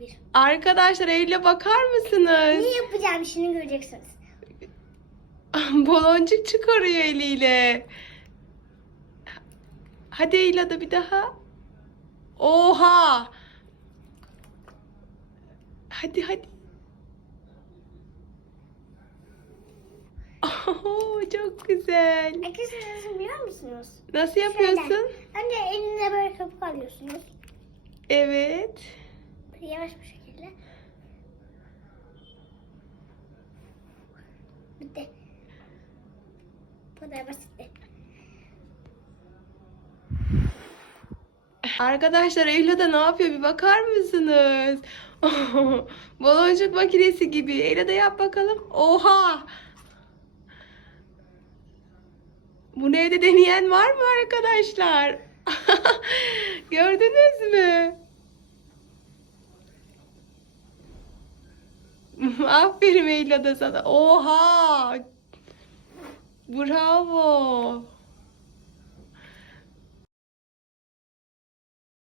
Bir. Arkadaşlar Eylül'e bakar mısınız? Ne yapacağım şimdi göreceksiniz. Baloncuk çıkarıyor eliyle. Hadi Eylül da bir daha. Oha! Hadi hadi. Oh, çok güzel. Arkadaşlar nasıl biliyor musunuz? Nasıl yapıyorsun? Şöyle. Önce elinde böyle kabuk alıyorsunuz. Evet. Yavaş bir şekilde. Bitti. Bu kadar basitti. Arkadaşlar Eylül da ne yapıyor bir bakar mısınız? Baloncuk makinesi gibi. Eylül de yap bakalım. Oha! Bunu evde deneyen var mı arkadaşlar? Gördünüz Aferin Eylül da sana. Oha! Bravo.